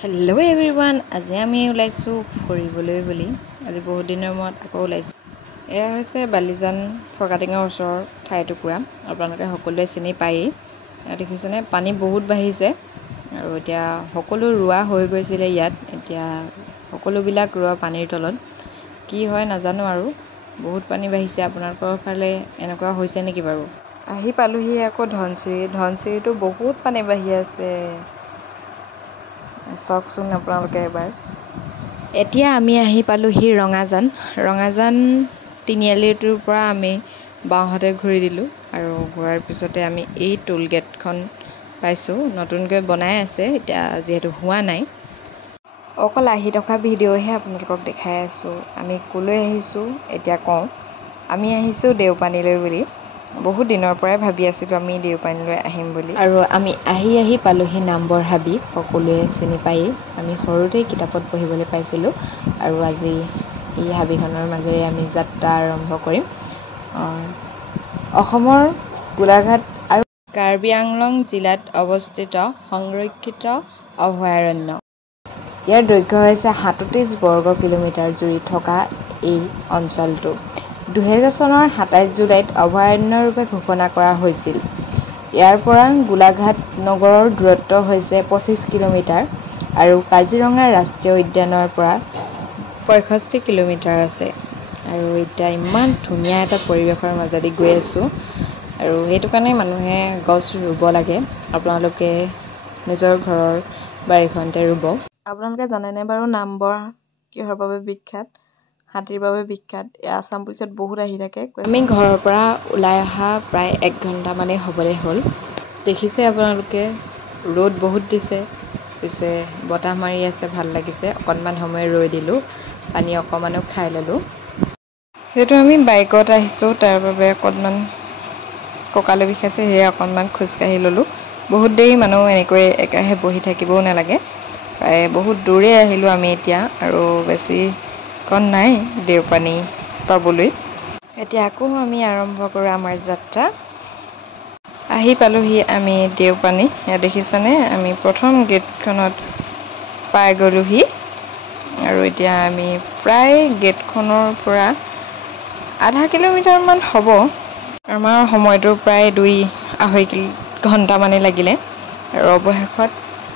Hello' everyone, আজি আমি ওলাইছোঁ ফুৰিবলৈ বুলি। আজি বহুত দিনৰ মূৰত আকৌ ওলাইছোঁ। এয়া হৈছে বালিজান ফৰকাটিঙৰ ওচৰৰ ঠাইটুকুৰা। আপোনালোকে সকলোৱে চিনি পায়েই। দেখিছেনে, পানী বহুত বাঢ়িছে আৰু এতিয়া সকলো ৰোৱা হৈ গৈছিলে ইয়াত। এতিয়া সকলোবিলাক ৰোৱা পানীৰ তলত। কি হয় নাজানো আৰু, বহুত পানী বাঢ়িছে। আপোনালোকৰ ফালে এনেকুৱা হৈছে নেকি বাৰু? আহি পালোহি আকৌ ধনচিৰিটো বহুত পানী বাঢ়ি আছে। চাওকচোন আপোনালোকে এবাৰ। এতিয়া আমি আহি পালোহি ৰঙাজান তিনিআলিটোৰ পৰা আমি বাওঁহাতে ঘূৰি দিলোঁ আৰু ঘূৰাৰ পিছতে আমি এই টোল গেটখন পাইছোঁ। নতুনকৈ বনাই আছে এতিয়া, যিহেতু হোৱা নাই। অকল আহি থকা ভিডিঅ'হে আপোনালোকক দেখাই আছোঁ। আমি ক'লৈ আহিছোঁ এতিয়া কওঁ। আমি আহিছোঁ দেওপানীলৈ বুলি। বহুত দিনৰ পৰাই ভাবি আছিলোঁ আমি দেওপানীলৈ আহিম বুলি। আৰু আমি আহি পালোহি নামবৰ হাবি। সকলোৱে চিনি পায়েই, আমি সৰুতেই কিতাপত পঢ়িবলৈ পাইছিলোঁ। আৰু আজি এই হাবিখনৰ মাজেৰে আমি যাত্ৰা আৰম্ভ কৰিম। অসমৰ গোলাঘাট আৰু কাৰ্বি আংলং জিলাত অৱস্থিত সংৰক্ষিত অভয়াৰণ্য। ইয়াৰ দৈৰ্ঘ্য হৈছে ৩৭ বৰ্গ কিলোমিটাৰ জুৰি থকা এই অঞ্চলটো ২০০০ চনৰ ২৭ জুলাইত অভয়াৰণ্যৰূপে ঘোষণা কৰা হৈছিল। ইয়াৰ পৰা গোলাঘাট নগৰৰ দূৰত্ব হৈছে ২৫ কিলোমিটাৰ আৰু কাজিৰঙা ৰাষ্ট্ৰীয় উদ্যানৰ পৰা ৬৫ কিলোমিটাৰ আছে। আৰু এতিয়া ইমান ধুনীয়া এটা পৰিৱেশৰ মাজেদি গৈ আছোঁ আৰু সেইটো কাৰণে মানুহে গছ ৰুব লাগে। আপোনালোকে নিজৰ ঘৰৰ বাৰীখনতে ৰুব। আপোনালোকে জানেনে বাৰু নামবৰ কিহৰ বাবে বিখ্যাত? হাতীৰ বাবে বিখ্যাত। আছাম পুলিচত বহুত আহি থাকে। আমি ঘৰৰ পৰা ওলাই অহা প্ৰায় ১ ঘণ্টামানেই হ'বলৈ হ'ল। দেখিছে আপোনালোকে, ৰ'দ বহুত দিছে, পিছে বতাহ মাৰি আছে, ভাল লাগিছে। অকণমান সময় ৰৈ দিলোঁ, পানী অকণমানো খাই ল'লোঁ। যিহেতু আমি বাইকত আহিছোঁ, তাৰ বাবে অকণমান কঁকালো বিষাইছে, সেয়ে অকণমান খোজকাঢ়ি ল'লোঁ। বহুত দেৰি মানুহ এনেকৈ একেৰাহে বহি থাকিবও নালাগে। প্ৰায় বহুত দূৰে আহিলোঁ আমি এতিয়া আৰু বেছিকণ নাই দেওপানী পাবলৈ। এতিয়া আকৌ আমি আৰম্ভ কৰোঁ আমাৰ যাত্ৰা। আহি পালোহি আমি দেওপানী। ইয়াত দেখিছেনে, আমি প্ৰথম গেটখনত পাই গ'লোহি আৰু এতিয়া আমি প্ৰায় গেটখনৰ পৰা আধা কিলোমিটাৰমান হ'ব। আমাৰ সময়টো প্ৰায় ২-২.৫ ঘণ্টামানেই লাগিলে আৰু অৱশেষত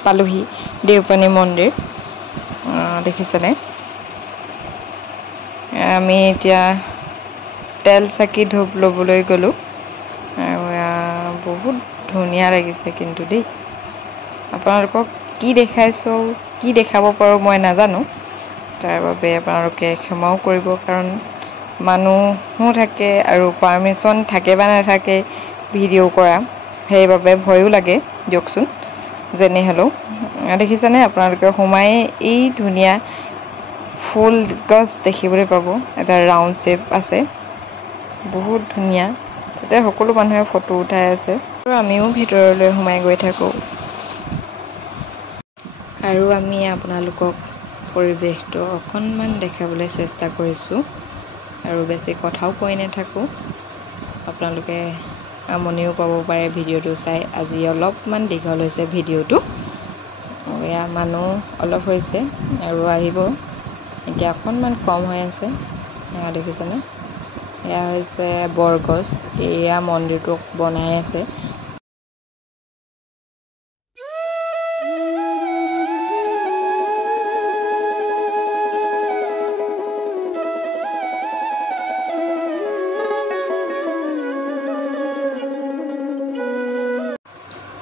পালোহি দেওপানী মন্দিৰ। দেখিছেনে, আমি এতিয়া তেল চাকি ধূপ ল'বলৈ গ'লোঁ আৰু বহুত ধুনীয়া লাগিছে কিন্তু দেই। আপোনালোকক কি দেখাইছোঁ, কি দেখাব পাৰোঁ মই নাজানো। তাৰ বাবে আপোনালোকে ক্ষমাও কৰিব, কাৰণ মানুহো থাকে আৰু পাৰ্মিশ্যন থাকে বা নাথাকে ভিডিঅ' কৰা, সেইবাবে ভয়ো লাগে দিয়কচোন। যেনে হ'লেও দেখিছেনে, আপোনালোকে সোমাই এই ধুনীয়া ফুল গছ দেখিবলৈ পাব। এটা ৰাউণ্ড শ্বেপ আছে, বহুত ধুনীয়া। তাতে সকলো মানুহে ফটো উঠাই আছে আৰু আমিও ভিতৰলৈ সোমাই গৈ থাকোঁ। আৰু আমি আপোনালোকক পৰিৱেশটো অকণমান দেখাবলৈ চেষ্টা কৰিছোঁ আৰু বেছি কথাও কৈ নাথাকোঁ। আপোনালোকে আমনিও পাব পাৰে ভিডিঅ'টো চাই। আজি অলপমান দীঘল হৈছে ভিডিঅ'টো। এয়া মানুহ অলপ হৈছে আৰু আহিব। এতিয়া অকণমান কম হৈ আছে। এয়া দেখিছেনে, এয়া হৈছে বৰগছ। এয়া মন্দিৰটো বনাই আছে।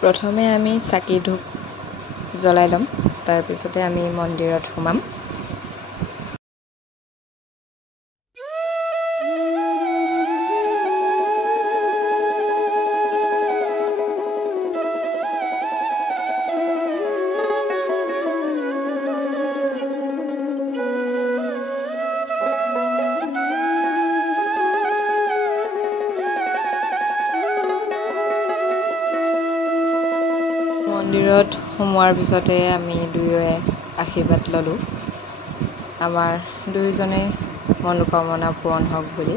প্ৰথমে আমি চাকি ধূপ জ্বলাই ল'ম, তাৰপিছতে আমি মন্দিৰত সোমাম। মন্দিৰত সোমোৱাৰ পিছতে আমি দুয়োৱে আশীৰ্বাদ ল'লোঁ, আমাৰ দুয়োজনে মনোকামনা পূৰণ হওক বুলি।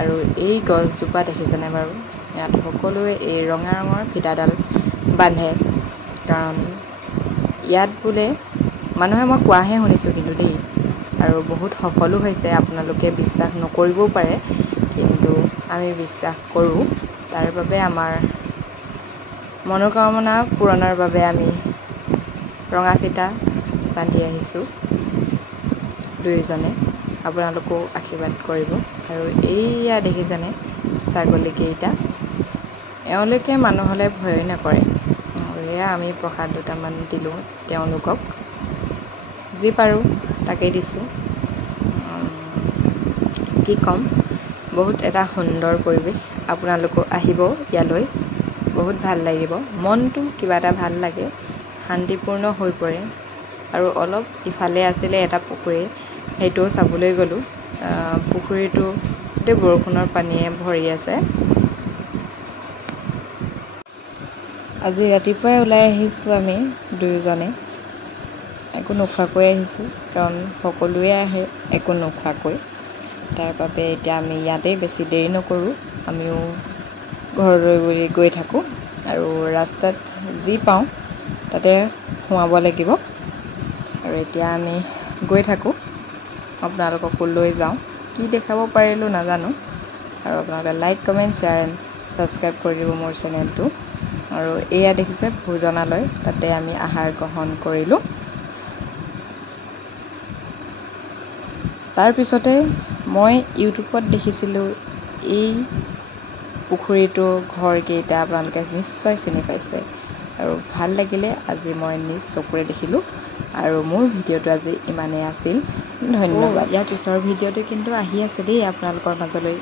আৰু এই গছজোপা দেখিছেনে বাৰু, ইয়াত সকলোৱে এই ৰঙা ৰঙৰ ফিটাডাল বান্ধে, কাৰণ ইয়াত বোলে মানুহে মই কোৱাহে শুনিছোঁ কিন্তু দেই, আৰু বহুত সফলো হৈছে। আপোনালোকে বিশ্বাস নকৰিবও পাৰে, কিন্তু আমি বিশ্বাস কৰোঁ। তাৰ বাবে আমাৰ মনোকামনা পূৰণৰ বাবে আমি ৰঙা ফিটা বান্ধি আহিছোঁ দুয়োজনে। আপোনালোকেও আশীৰ্বাদ কৰিব। আৰু এইয়া দেখিছেনে ছাগলীকেইটা, এওঁলোকে মানুহলৈ ভয় নকৰে। এয়া আমি প্ৰসাদ দুটামান দিলোঁ তেওঁলোকক, যি পাৰোঁ তাকেই দিছোঁ। কি ক'ম, বহুত এটা সুন্দৰ পৰিৱেশ। আপোনালোকো আহিব ইয়ালৈ, বহুত ভাল লাগিব। মনটো কিবা এটা ভাল লাগে, শান্তিপূৰ্ণ হৈ পৰে। আৰু অলপ ইফালে আছিলে এটা পুখুৰী, সেইটোও চাবলৈ গ'লোঁ। পুখুৰীটো গোটেই বৰষুণৰ পানীয়ে ভৰি আছে। আজি ৰাতিপুৱাই ওলাই আহিছোঁ আমি দুয়োজনে, একো নোখোৱাকৈ আহিছোঁ, কাৰণ সকলোৱে আহে একো নোখোৱাকৈ। তাৰ বাবে এতিয়া আমি ইয়াতেই বেছি দেৰি নকৰোঁ, আমিও ঘৰলৈ বুলি গৈ থাকোঁ। আৰু ৰাস্তাত যি পাওঁ তাতে সোমাব লাগিব। আৰু এতিয়া আমি গৈ থাকোঁ, আপোনালোককো লৈ যাওঁ। কি দেখাব পাৰিলোঁ নাজানো। আৰু আপোনালোকে like, comment, share and subscribe কৰি দিব মোৰ চেনেলটো। আৰু এয়া দেখিছে ভোজনালয়, তাতে আমি আহাৰ গ্ৰহণ কৰিলোঁ। তাৰপিছতে মই ইউটিউবত দেখিছিলোঁ এই পুখুৰীটো ঘৰকেইটা আপোনালোকে নিশ্চয় চিনি পাইছে, আৰু ভাল লাগিলে আজি মই নিজ চকুৰে দেখিলোঁ। আৰু মোৰ ভিডিঅ'টো আজি ইমানেই আছিল, ধন্যবাদ। ইয়াৰ পিছৰ ভিডিঅ'টো কিন্তু আহি আছে দেই আপোনালোকৰ মাজলৈ।